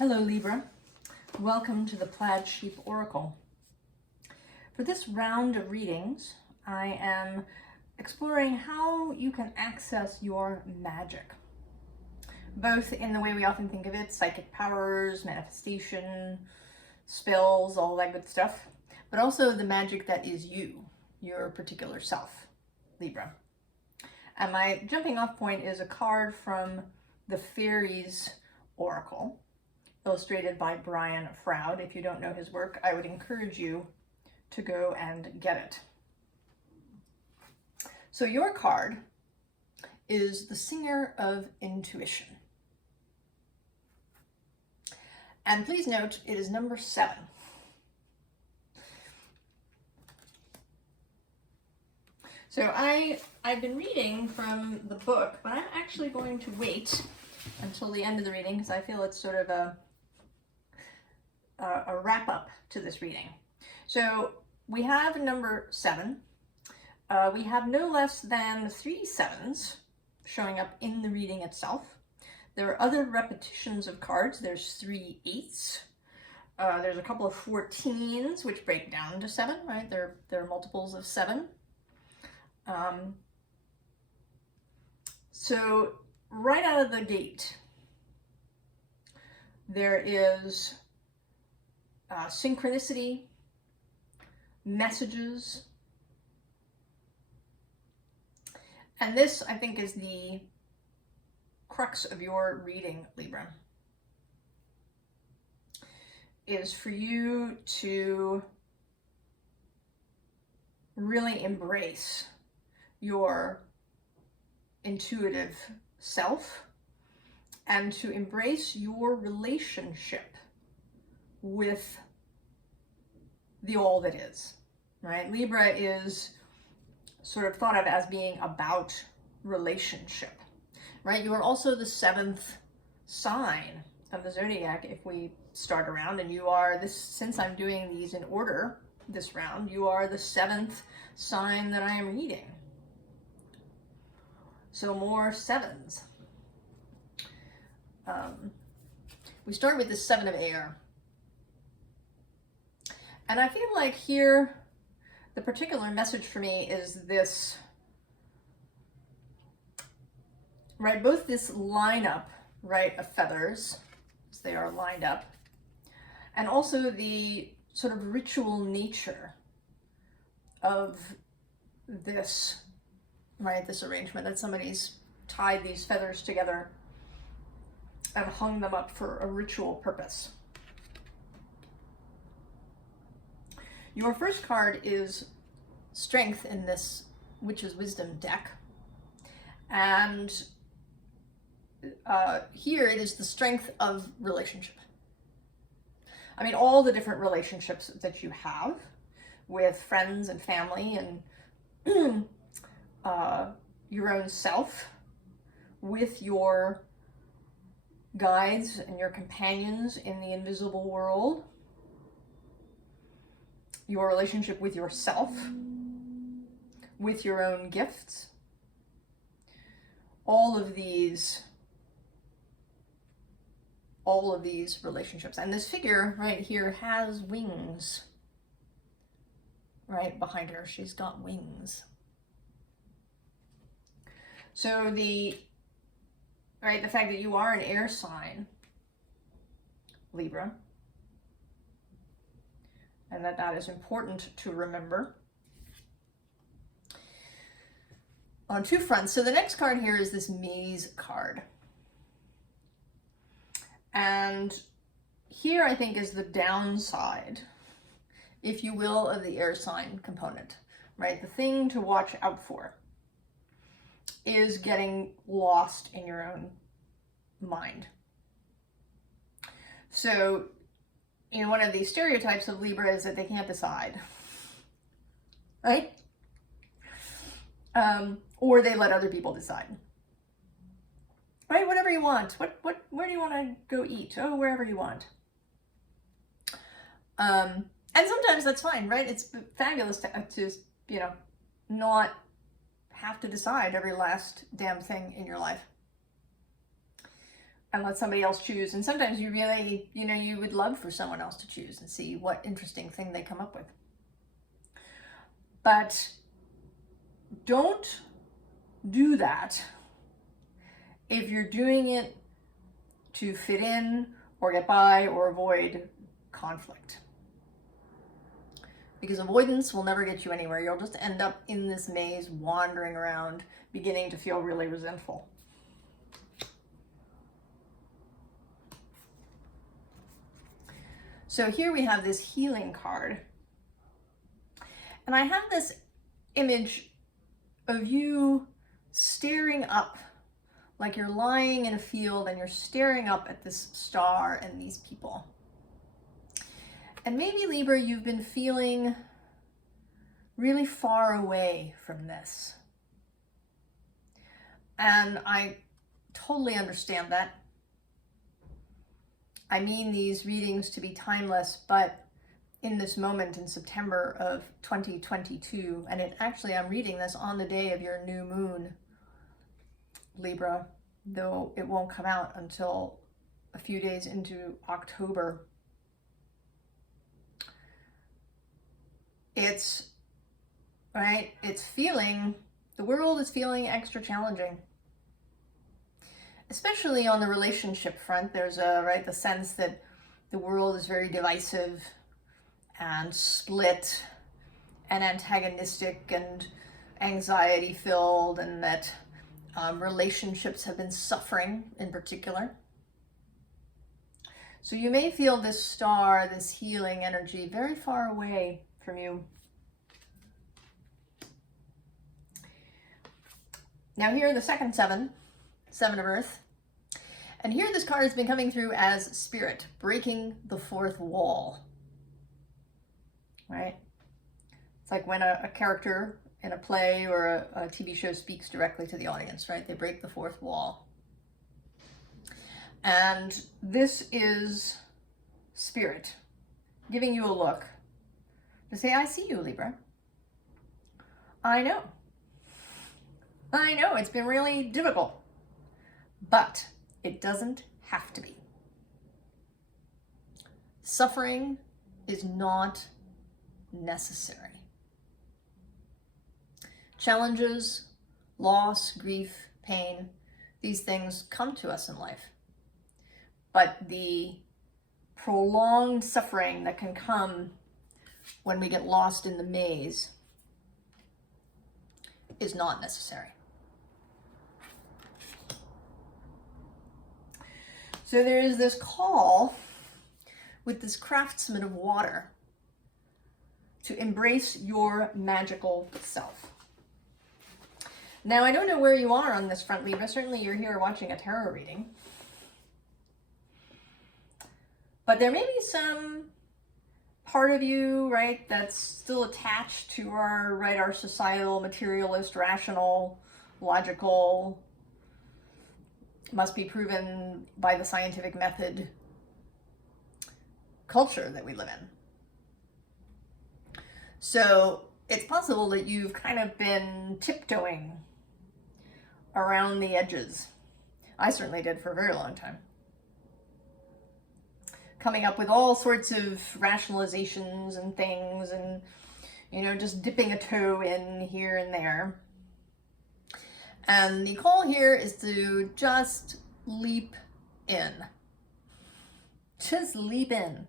Hello Libra, welcome to the Plaid Sheep Oracle. For this round of readings, I am exploring how you can access your magic, both in the way we often think of it, psychic powers, manifestation, spells, all that good stuff, but also the magic that is you, your particular self, Libra. And my jumping off point is a card from the Fairies Oracle, illustrated by Brian Froud. If you don't know his work, I would encourage you to go and get it. So your card is the Singer of Intuition. And please note, it is number 7. So I've been reading from the book, but I'm actually going to wait until the end of the reading because I feel it's sort of a wrap up to this reading. So we have number 7. We have no less than 3 7s showing up in the reading itself. There are other repetitions of cards. There's 3 8s. There's a couple of 14s which break down to 7, right? There are multiples of 7. So right out of the gate, there is synchronicity, messages, and this, I think, is the crux of your reading, Libra, is for you to really embrace your intuitive self and to embrace your relationship with the all that is, right? Libra is sort of thought of as being about relationship, right? You are also the 7th sign of the zodiac if we start around, and you are this, since I'm doing these in order this round, you are the 7th sign that I am reading. So more 7s. We start with the 7 of air. And I feel like here, the particular message for me is this, right? Both this lineup, right, of feathers, as they are lined up, and also the sort of ritual nature of this, right, this arrangement, that somebody's tied these feathers together and hung them up for a ritual purpose. Your first card is Strength in this Witch's Wisdom deck. And here it is the strength of relationship. I mean, all the different relationships that you have with friends and family and your own self, with your guides and your companions in the invisible world, your relationship with yourself, with your own gifts, all of these relationships. And this figure right here has wings, right behind her. She's got wings. So the fact that you are an air sign, Libra, and that is important to remember on 2 fronts. So the next card here is this Maze card. And here I think is the downside, if you will, of the air sign component, right? The thing to watch out for is getting lost in your own mind. So, you know, one of these stereotypes of Libra is that they can't decide, right? Or they let other people decide, right? Whatever you want. Where do you want to go eat? Oh, wherever you want. And sometimes that's fine, right? It's fabulous to you know, not have to decide every last damn thing in your life. and let somebody else choose. And sometimes you really, you would love for someone else to choose and see what interesting thing they come up with. But don't do that if you're doing it to fit in or get by or avoid conflict. Because avoidance will never get you anywhere. You'll just end up in this maze, wandering around, beginning to feel really resentful. So here we have this healing card. And I have this image of you staring up, like you're lying in a field and you're staring up at this star and these people. And maybe, Libra, you've been feeling really far away from this. And I totally understand that. I mean these readings to be timeless, but in this moment in September of 2022, and I'm reading this on the day of your new moon, Libra, though it won't come out until a few days into October. The world is feeling extra challenging. Especially on the relationship front, there's the sense that the world is very divisive and split and antagonistic and anxiety filled, and that relationships have been suffering in particular. So you may feel this star, this healing energy, very far away from you. Now here, the second seven of Earth. And here this card has been coming through as Spirit, breaking the fourth wall. Right? It's like when a character in a play or a TV show speaks directly to the audience, right? They break the fourth wall. And this is Spirit giving you a look to say, I see you, Libra. I know it's been really difficult, but it doesn't have to be. Suffering is not necessary. Challenges, loss, grief, pain, these things come to us in life. But the prolonged suffering that can come when we get lost in the maze is not necessary. So there is this call with this craftsman of water to embrace your magical self. Now, I don't know where you are on this front, Libra. Certainly you're here watching a tarot reading. But there may be some part of you, right, that's still attached to our societal, materialist, rational, logical, must be proven by the scientific method culture that we live in. So it's possible that you've kind of been tiptoeing around the edges. I certainly did for a very long time. Coming up with all sorts of rationalizations and things, and just dipping a toe in here and there. And the call here is to just leap in. Just leap in.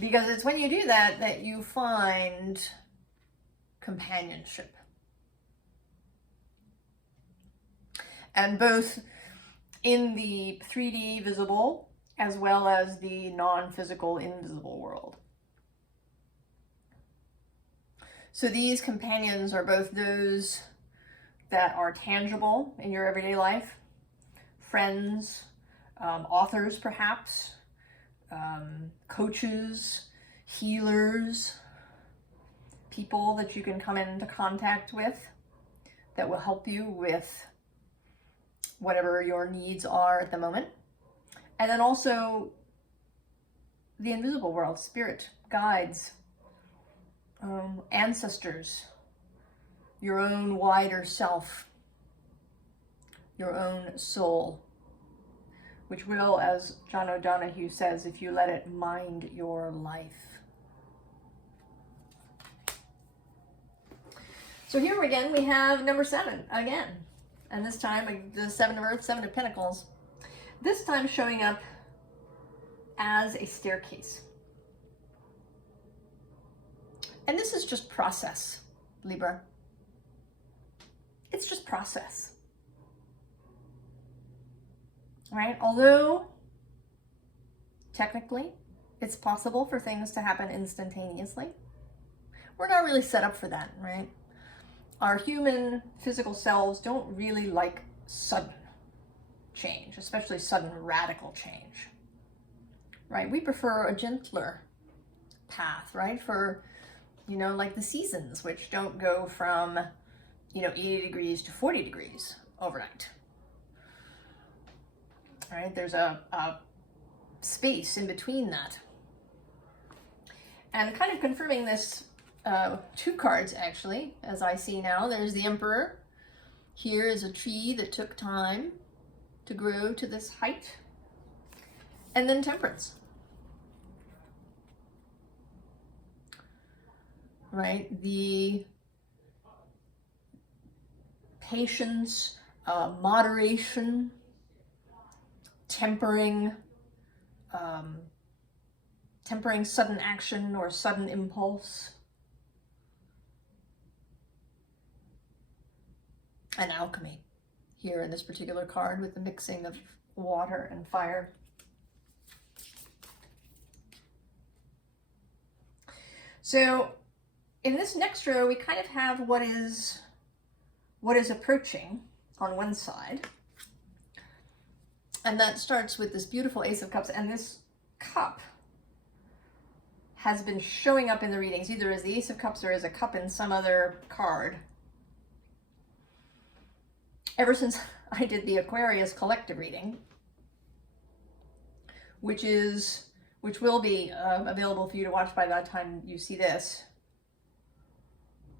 Because it's when you do that that you find companionship. And both in the 3D visible as well as the non-physical invisible world. So these companions are both those that are tangible in your everyday life, friends, authors perhaps, coaches, healers, people that you can come into contact with that will help you with whatever your needs are at the moment. And then also the invisible world, spirit, guides, ancestors, your own wider self. your own soul, which will, as John O'Donohue says, if you let it mind your life. So here again, we have number 7 again. And this time, the 7 of Earth, 7 of Pentacles. This time showing up as a staircase. And this is just process, Libra. It's just process. Right? Although, technically, it's possible for things to happen instantaneously. We're not really set up for that, right? Our human physical selves don't really like sudden change, especially sudden radical change, right? We prefer a gentler path, right? For, you know, like the seasons, which don't go from, you know, 80 degrees to 40 degrees overnight. Right? There's a space in between that. And kind of confirming this, 2 cards actually, as I see now. There's the Emperor. Here is a tree that took time to grow to this height. And then Temperance. Right? The patience, moderation, tempering sudden action or sudden impulse. And alchemy here in this particular card with the mixing of water and fire. So in this next row, we kind of have what is approaching on one side. And that starts with this beautiful Ace of Cups, and this cup has been showing up in the readings, either as the Ace of Cups or as a cup in some other card, ever since I did the Aquarius collective reading, which will be available for you to watch by the time you see this,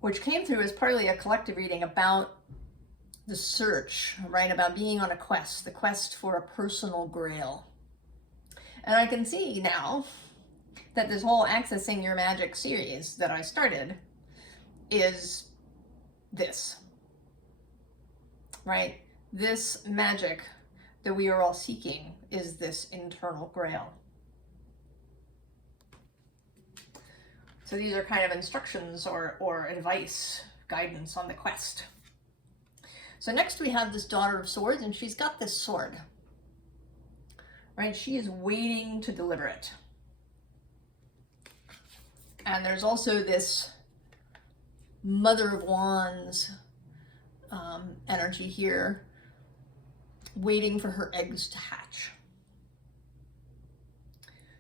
which came through as partly a collective reading about the search, right? About being on a quest, the quest for a personal grail. And I can see now that this whole Accessing Your Magic series that I started is this, right? This magic that we are all seeking is this internal grail. So these are kind of instructions or advice, guidance on the quest. So next we have this Daughter of Swords, and she's got this sword, right? She is waiting to deliver it. And there's also this Mother of Wands energy here, waiting for her eggs to hatch.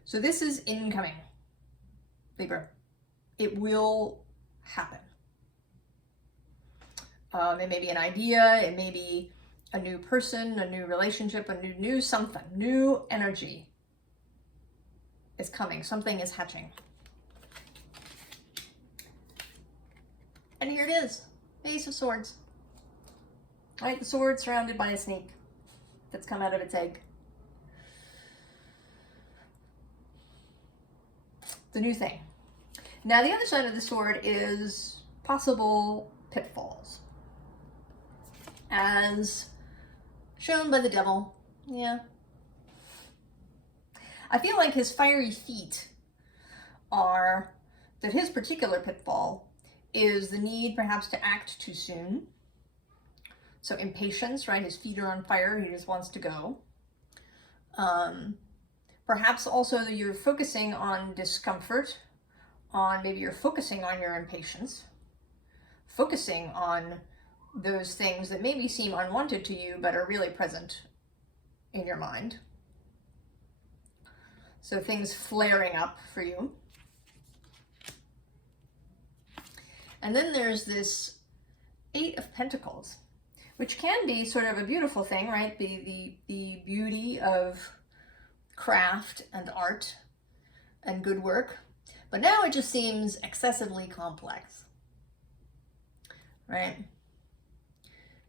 So this is incoming, Libra. It will happen. It may be an idea, it may be a new person, a new relationship, a new something, new energy is coming. Something is hatching. And here it is, Ace of Swords. All right, the sword surrounded by a snake that's come out of its egg. The new thing. Now the other side of the sword is possible pitfalls, as shown by the devil. Yeah. I feel like his fiery feet are that his particular pitfall is the need perhaps to act too soon. So impatience, right? His feet are on fire. He just wants to go. Perhaps also that you're focusing on discomfort, maybe you're focusing on your impatience, focusing on those things that maybe seem unwanted to you, but are really present in your mind. So things flaring up for you. And then there's this Eight of Pentacles, which can be sort of a beautiful thing, right? The beauty of craft and art and good work. But now it just seems excessively complex, right?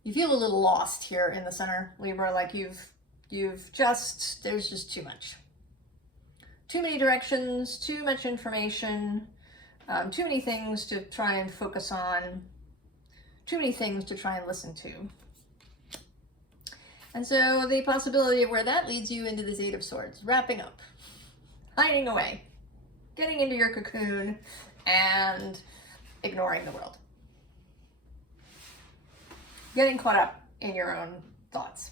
you feel a little lost here in the center, Libra, like there's just too much. Too many directions, too much information, too many things to try and focus on, too many things to try and listen to. And so the possibility of where that leads you into this Eight of Swords, wrapping up, hiding away, getting into your cocoon, and ignoring the world. Getting caught up in your own thoughts.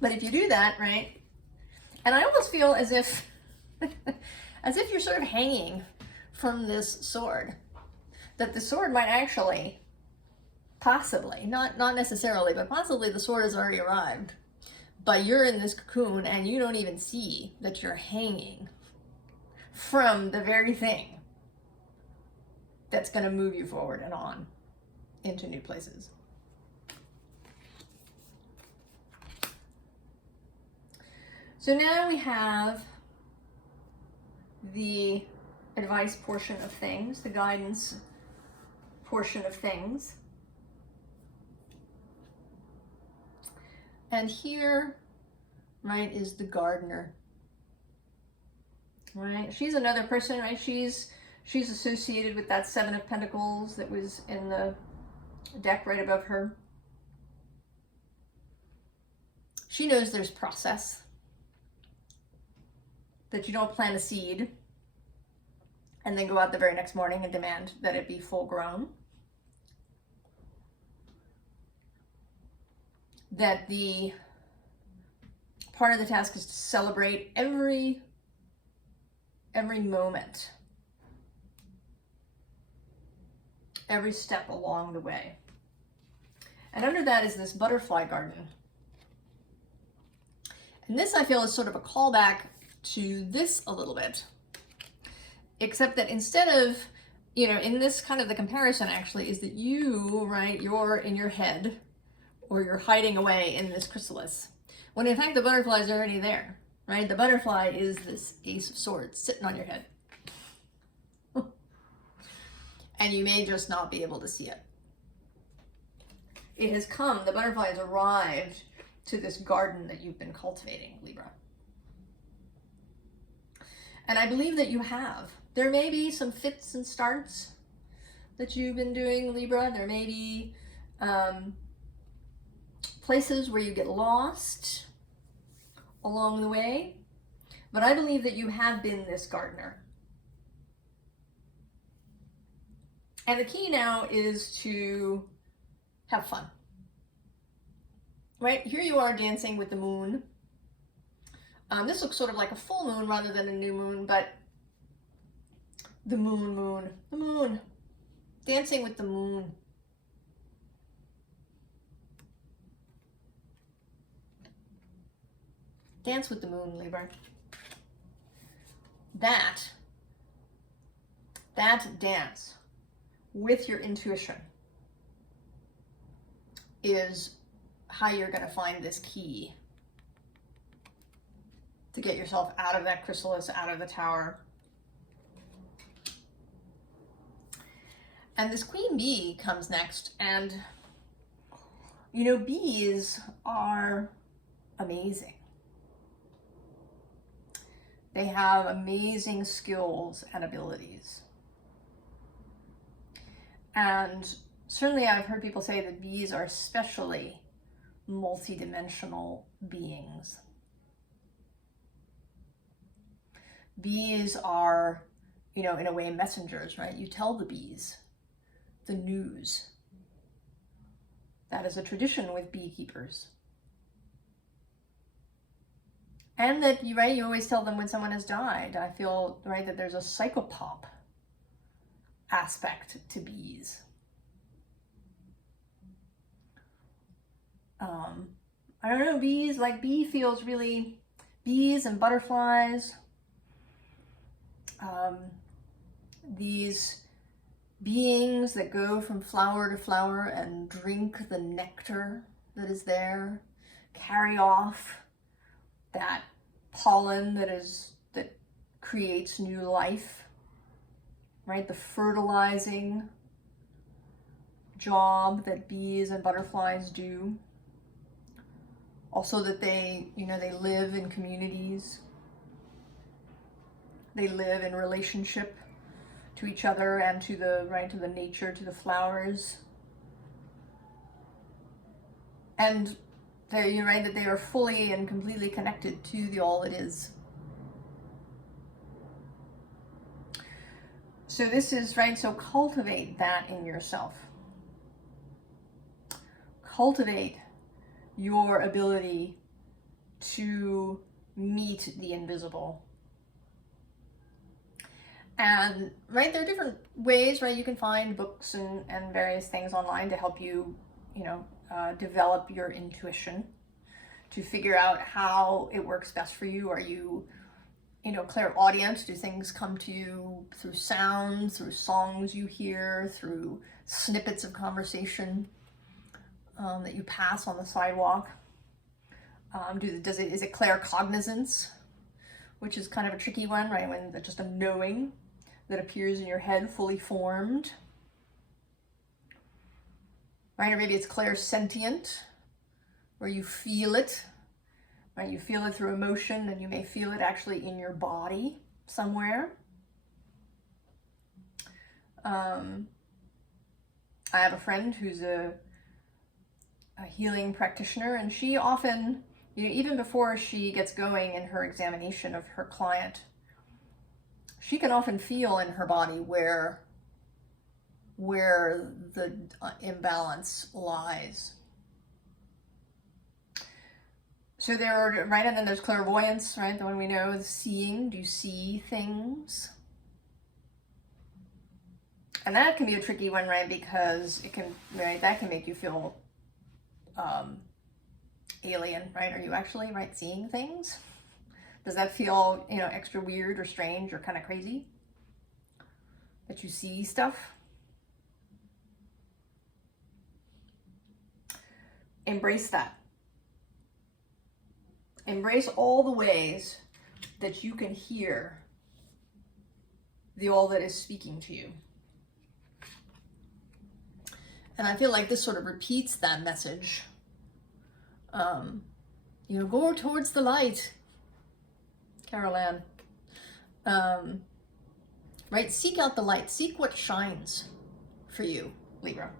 But if you do that, right, and I almost feel as if you're sort of hanging from this sword, that the sword might actually, possibly, not necessarily, but possibly the sword has already arrived, but you're in this cocoon and you don't even see that you're hanging from the very thing that's going to move you forward and on into new places. So now we have the advice portion of things, the guidance portion of things. And here, right, is the gardener. Right? She's another person, right? She's associated with that Seven of Pentacles that was in the deck right above her. She knows there's process. That you don't plant a seed and then go out the very next morning and demand that it be full grown. That the part of the task is to celebrate every moment, every step along the way. And under that is this butterfly garden. And this, I feel, is sort of a callback to this a little bit, except that instead of, in this kind of the comparison actually is that you, right, you're in your head or you're hiding away in this chrysalis, when in fact the butterfly is already there, right? The butterfly is this Ace of Swords sitting on your head. And you may just not be able to see it. It has come, the butterfly has arrived to this garden that you've been cultivating, Libra. And I believe that you have. There may be some fits and starts that you've been doing, Libra. There may be places where you get lost along the way. But I believe that you have been this gardener. And the key now is to have fun. Right? Here you are dancing with the moon. This looks sort of like a full moon rather than a new moon, but the moon, dancing with the moon. Dance with the moon, Libra. That dance with your intuition is how you're going to find this key to get yourself out of that chrysalis, out of the tower. And this queen bee comes next, and bees are amazing. They have amazing skills and abilities. And certainly I've heard people say that bees are especially multidimensional beings. Bees are, in a way, messengers, right? You tell the bees the news. That is a tradition with beekeepers. And that, you always tell them when someone has died. I feel, right, that there's a psychopomp aspect to bees. I don't know, bees, bee feels really, bees and butterflies, these beings that go from flower to flower and drink the nectar that is there, carry off that pollen that creates new life, right? The fertilizing job that bees and butterflies do. Also that they, they live in communities. They live in relationship to each other and to the nature, to the flowers. And you're right that they are fully and completely connected to the all that is. So this is, so cultivate that in yourself. Cultivate your ability to meet the invisible. And, there are different ways, you can find books and various things online to help you, develop your intuition, to figure out how it works best for you. Are you, clairaudient? Do things come to you through sounds, through songs you hear, through snippets of conversation that you pass on the sidewalk? Is it claircognizance, which is kind of a tricky one, when just a knowing that appears in your head fully formed, or maybe it's clairsentient, where you feel it, you feel it through emotion, and you may feel it actually in your body somewhere. I have a friend who's a healing practitioner, and she often, even before she gets going in her examination of her client, she can often feel in her body where the imbalance lies. So there are, and then there's clairvoyance, the one we know is seeing. Do you see things? And that can be a tricky one, because it can, that can make you feel alien, Are you actually, seeing things? Does that feel, extra weird or strange or kind of crazy? That you see stuff? Embrace that. Embrace all the ways that you can hear the all that is speaking to you. And I feel like this sort of repeats that message. Go towards the light, Carol Ann. Seek out the light. Seek what shines for you, Libra.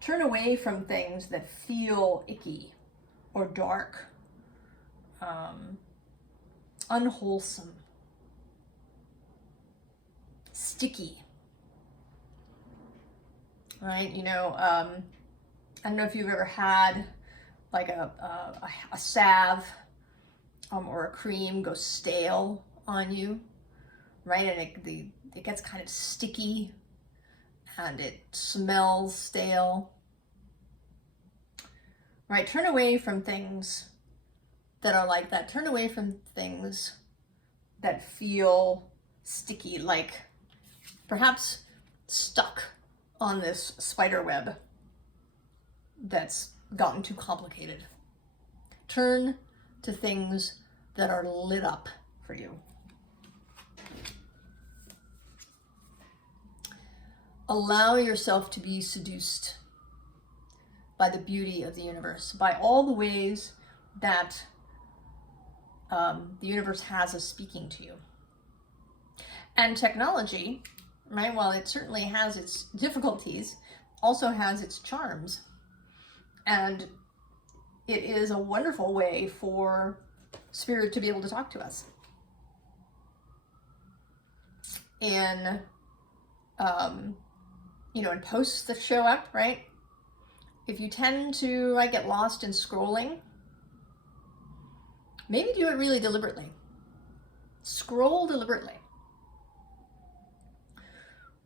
Turn away from things that feel icky or dark, unwholesome, sticky. I don't know if you've ever had like a salve or a cream go stale on you, and it gets kind of sticky and it smells stale. Turn away from things that are like that. Turn away from things that feel sticky, like perhaps stuck on this spider web that's gotten too complicated. Turn to things that are lit up for you. Allow yourself to be seduced by the beauty of the universe, by all the ways that the universe has us speaking to you. And technology, while it certainly has its difficulties, also has its charms. And it is a wonderful way for spirit to be able to talk to us. In posts that show up, if you tend to get lost in scrolling, maybe do it really deliberately. Scroll deliberately.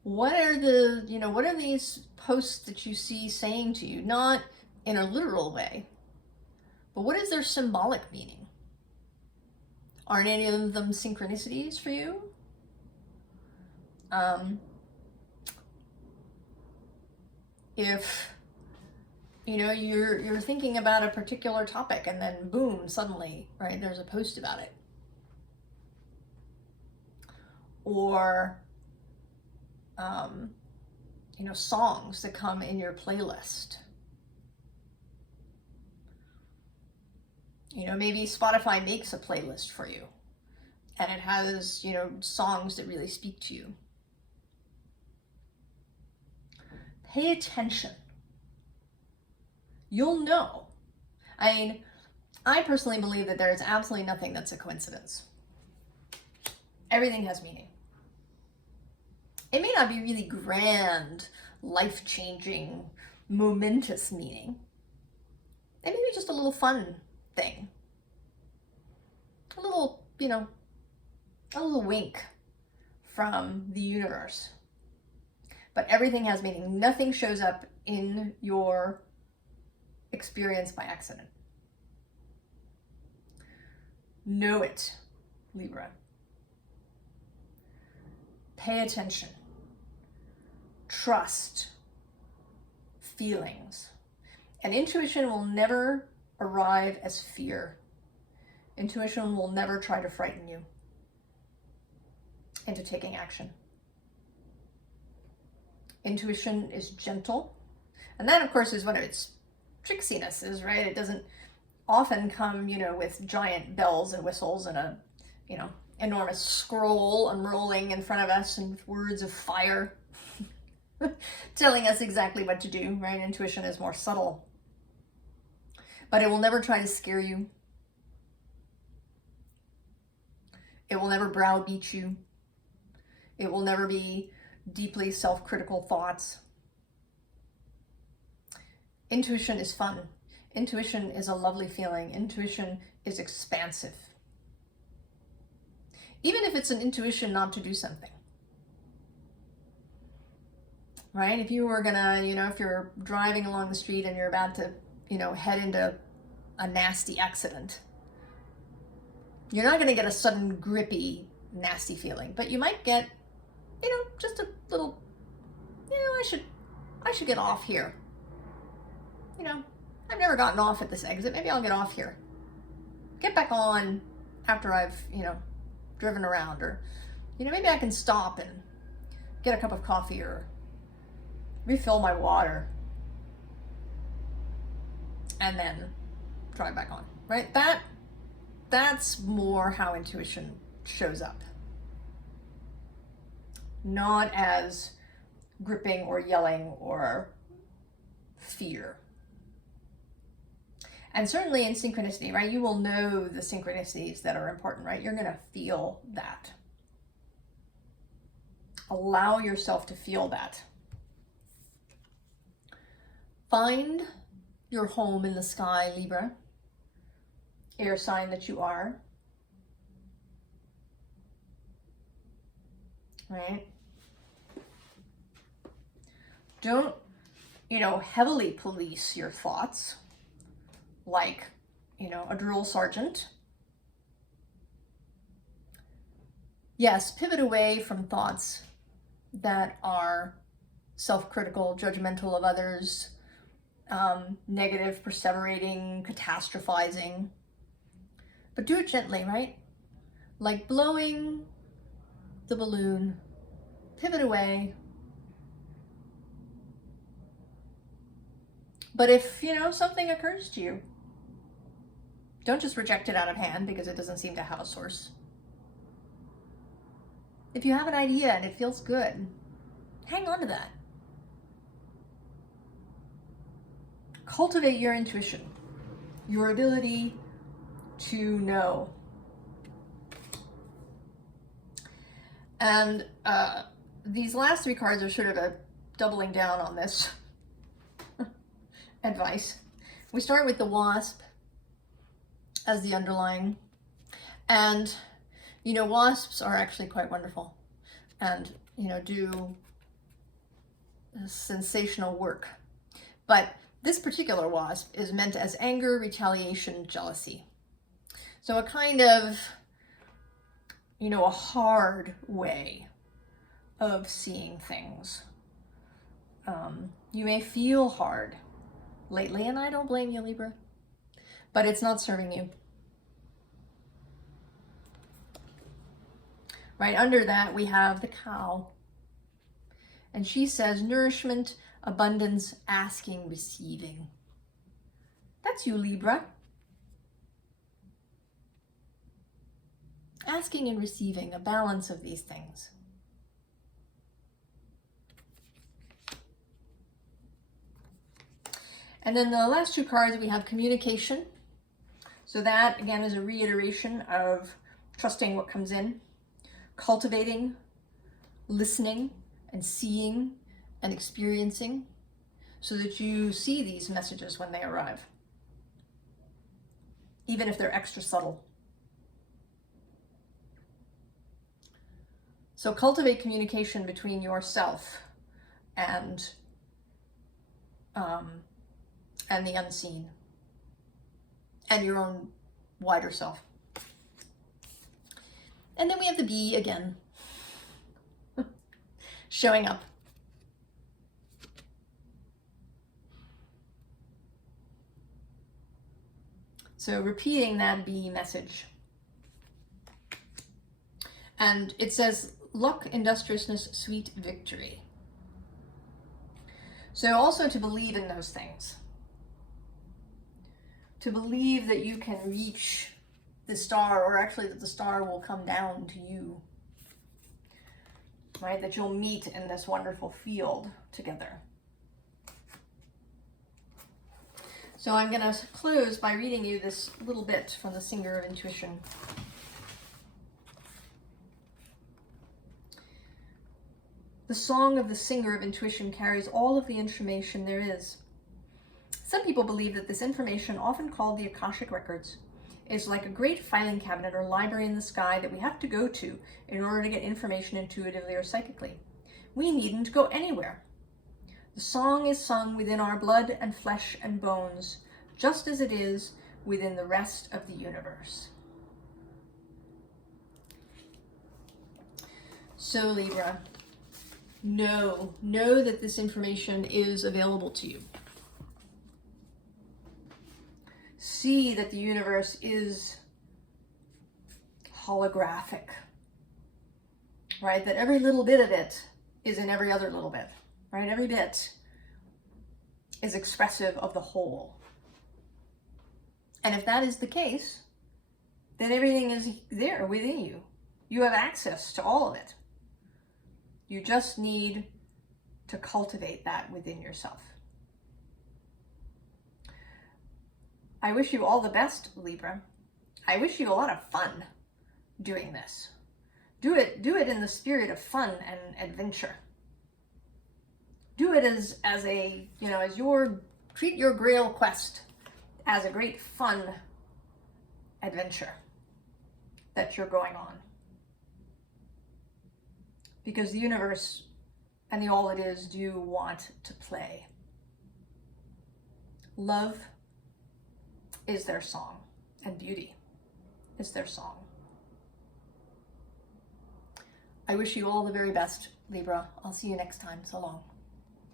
What are these posts that you see saying to you? Not in a literal way, but what is their symbolic meaning? Aren't any of them synchronicities for you? If you're thinking about a particular topic and then boom, suddenly, there's a post about it. Or songs that come in your playlist. Maybe Spotify makes a playlist for you and it has, songs that really speak to you. Pay attention. You'll know. I personally believe that there is absolutely nothing that's a coincidence. Everything has meaning. It may not be really grand, life-changing, momentous meaning. It may be just a little fun thing. A little, a little wink from the universe. But everything has meaning. Nothing shows up in your experience by accident. Know it, Libra. Pay attention. Trust feelings. And intuition will never arrive as fear. Intuition will never try to frighten you into taking action. Intuition is gentle. And that, of course, is one of its tricksiness, right? It doesn't often come, with giant bells and whistles and a, enormous scroll unrolling in front of us and with words of fire telling us exactly what to do, right? Intuition is more subtle. But it will never try to scare you. It will never browbeat you. It will never be deeply self-critical thoughts. Intuition is fun. Intuition is a lovely feeling. Intuition is expansive. Even if it's an intuition not to do something. Right? If you were gonna, if you're driving along the street and you're about to, head into a nasty accident, you're not gonna get a sudden grippy, nasty feeling, but you might get, just a little, I should get off here. I've never gotten off at this exit. Maybe I'll get off here. Get back on after I've, driven around, or, maybe I can stop and get a cup of coffee or refill my water and then drive back on, right? That's more how intuition shows up. Not as gripping or yelling or fear. And certainly in synchronicity, right? You will know the synchronicities that are important, right? You're going to feel that. Allow yourself to feel that. Find your home in the sky, Libra, air sign that you are. Right? Don't, heavily police your thoughts like, a drill sergeant. Yes, pivot away from thoughts that are self-critical, judgmental of others, negative, perseverating, catastrophizing. But do it gently, right? Like blowing the balloon. Pivot away. But if, something occurs to you, don't just reject it out of hand because it doesn't seem to have a source. If you have an idea and it feels good, hang on to that. Cultivate your intuition, your ability to know. And these last three cards are sort of a doubling down on this advice. We start with the wasp as the underlying. And, wasps are actually quite wonderful and, do sensational work. But this particular wasp is meant as anger, retaliation, jealousy. So a kind of, a hard way of seeing things. You may feel hard lately, and I don't blame you, Libra, but it's not serving you. Right under that, we have the cow. And she says, nourishment, abundance, asking, receiving. That's you, Libra. Asking and receiving, a balance of these things. And then the last two cards, we have communication. So that, again, is a reiteration of trusting what comes in, cultivating, listening, and seeing and experiencing so that you see these messages when they arrive, even if they're extra subtle. So cultivate communication between yourself and the unseen and your own wider self. And then we have the bee again, showing up. So repeating that bee message. And it says, luck, industriousness, sweet victory. So also to believe in those things. To believe that you can reach the star, or actually that the star will come down to you. Right? That you'll meet in this wonderful field together. So I'm going to close by reading you this little bit from the Singer of Intuition. The song of the Singer of Intuition carries all of the information there is. Some people believe that this information, often called the Akashic Records, is like a great filing cabinet or library in the sky that we have to go to in order to get information intuitively or psychically. We needn't go anywhere. The song is sung within our blood and flesh and bones, just as it is within the rest of the universe. So Libra, know that this information is available to you. See that the universe is holographic, right? That every little bit of it is in every other little bit, right? Every bit is expressive of the whole. And if that is the case, then everything is there within you. You have access to all of it. You just need to cultivate that within yourself. I wish you all the best, Libra. I wish you a lot of fun doing this. Do it in the spirit of fun and adventure. Do it treat your Grail quest as a great fun adventure that you're going on. Because the universe and the all it is do want to play. Love is their song, and beauty is their song. I wish you all the very best, Libra. I'll see you next time. So long.